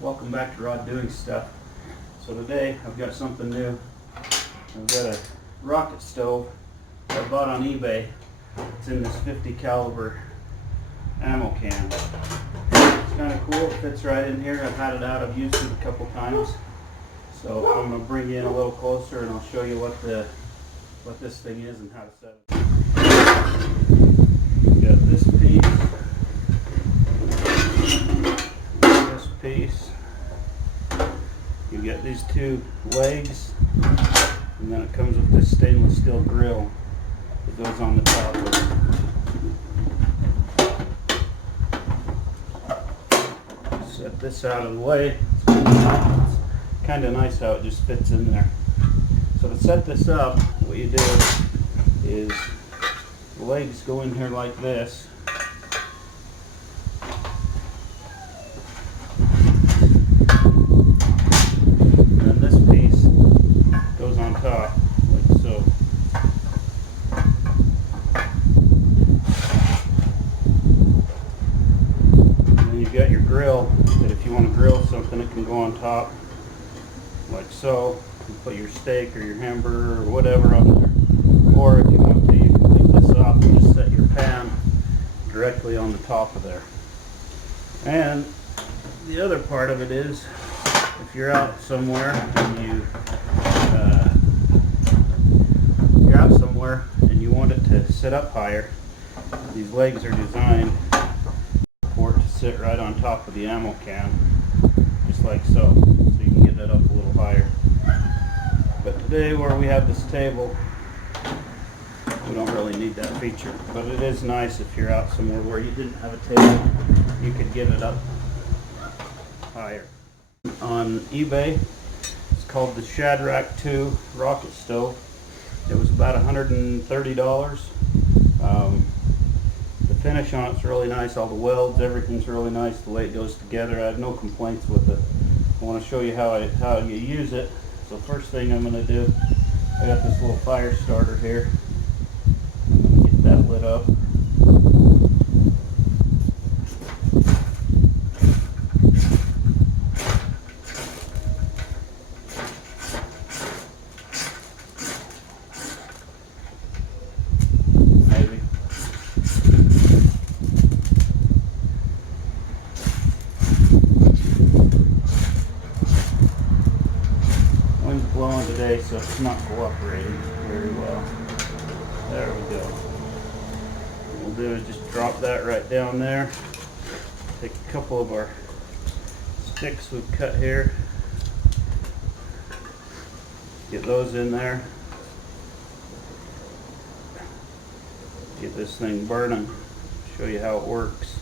Welcome back to Rod Doing Stuff. So today I've got something new. I've got a rocket stove that I bought on eBay. It's in this 50 caliber ammo can. It's kind of cool, it fits right in here. I've had it out, I've used it a couple times. So I'm going to bring you in a little closer and I'll show you what this thing is and how to set it. Got this piece. You get these two legs, and then it comes with this stainless steel grill that goes on the top of it. Set this out of the way. It's kind of nice how it just fits in there. So to set this up, what you do is the legs go in here like this. Top, like so. And then you've got your grill that if you want to grill something, it can go on top, like so. You put your steak or your hamburger or whatever on there. Or if you want to, you can leave this off and just set your pan directly on the top of there. And the other part of it is, if you're out somewhere and you want it to sit up higher, these legs are designed for it to sit right on top of the ammo can, just like so. So you can get it up a little higher. But today, where we have this table, we don't really need that feature. But it is nice if you're out somewhere where you didn't have a table, you could get it up higher. On eBay, it's called the Shadrach 2 rocket stove. It was about $130. The finish on it's really nice. All the welds, everything's really nice. The way it goes together, I have no complaints with it. I want to show you how you use it. So first thing I'm going to do, I got this little fire starter here. I'm going to get that lit up. Blowing today, so it's not cooperating very well. There we go. What we'll do is just drop that right down there. Take a couple of our sticks we've cut here. Get those in there. Get this thing burning. Show you how it works.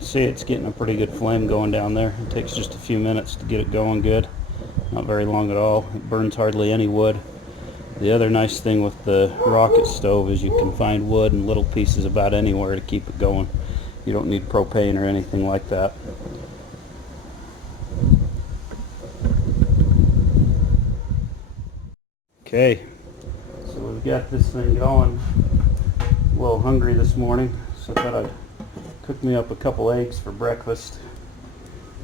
See, it's getting a pretty good flame going down there. It takes just a few minutes to get it going good. Not very long at all. It burns hardly any wood. The other nice thing with the rocket stove is you can find wood in little pieces about anywhere to keep it going. You don't need propane or anything like that. Okay, so we've got this thing going. A little hungry this morning, so I thought I'd cook me up a couple eggs for breakfast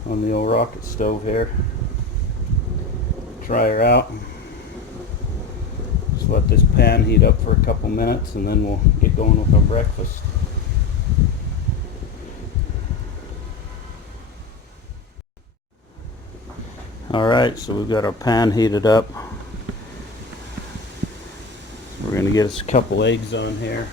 on the old rocket stove here. Try her out. Just let this pan heat up for a couple minutes and then we'll get going with our breakfast. Alright, so we've got our pan heated up. We're going to get us a couple eggs on here.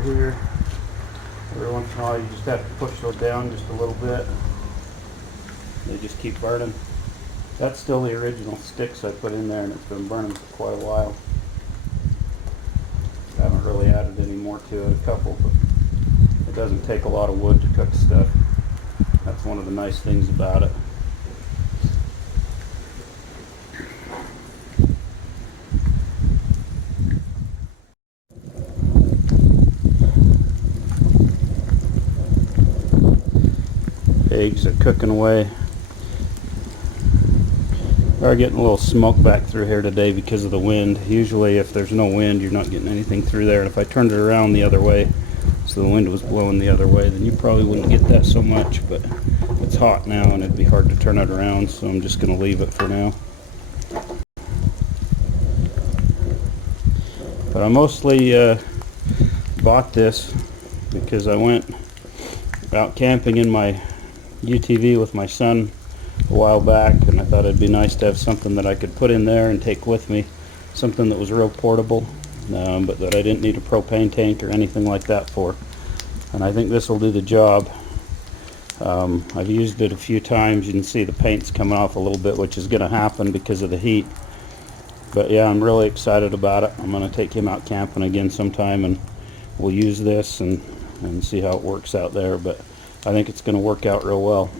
fuel here. Every once in a while you just have to push those down just a little bit. They just keep burning. That's still the original sticks I put in there, and it's been burning for quite a while. I haven't really added any more to it, a couple, but it doesn't take a lot of wood to cook stuff. That's one of the nice things about it. Eggs are cooking away. We're getting a little smoke back through here today because of the wind. Usually if there's no wind, you're not getting anything through there. And if I turned it around the other way, so the wind was blowing the other way, then you probably wouldn't get that so much. But it's hot now and it'd be hard to turn it around, so I'm just going to leave it for now. But I mostly bought this because I went out camping in my UTV with my son a while back, and I thought it'd be nice to have something that I could put in there and take with me, something that was real portable, but that I didn't need a propane tank or anything like that for. And I think this will do the job. I've used it a few times. You can see the paint's coming off a little bit, which is going to happen because of the heat. But yeah, I'm really excited about it. I'm going to take him out camping again sometime, and we'll use this and see how it works out there. But I think it's going to work out real well.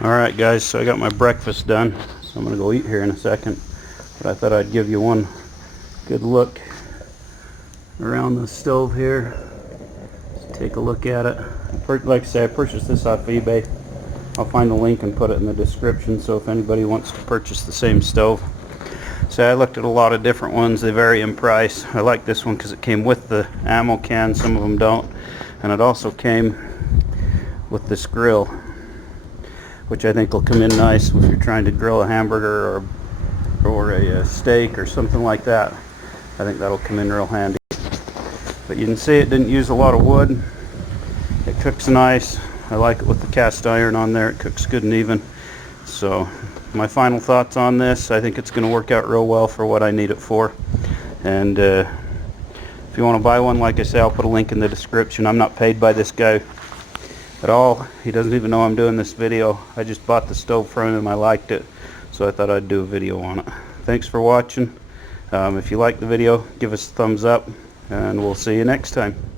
Alright guys, so I got my breakfast done, so I'm going to go eat here in a second. But I thought I'd give you one good look around the stove here. Just take a look at it. Like I say, I purchased this off eBay. I'll find the link and put it in the description, so if anybody wants to purchase the same stove. So I looked at a lot of different ones. They vary in price. I like this one because it came with the ammo can. Some of them don't. And it also came with this grill, which I think will come in nice if you're trying to grill a hamburger or a steak or something like that. I think that'll come in real handy. But you can see it didn't use a lot of wood. It cooks nice. I like it with the cast iron on there. It cooks good and even. So my final thoughts on this, I think it's going to work out real well for what I need it for. And if you want to buy one, like I say, I'll put a link in the description. I'm not paid by this guy at all. He doesn't even know I'm doing this video. I just bought the stove from him. I liked it, so I thought I'd do a video on it. Thanks for watching. If you like the video, give us a thumbs up, and we'll see you next time.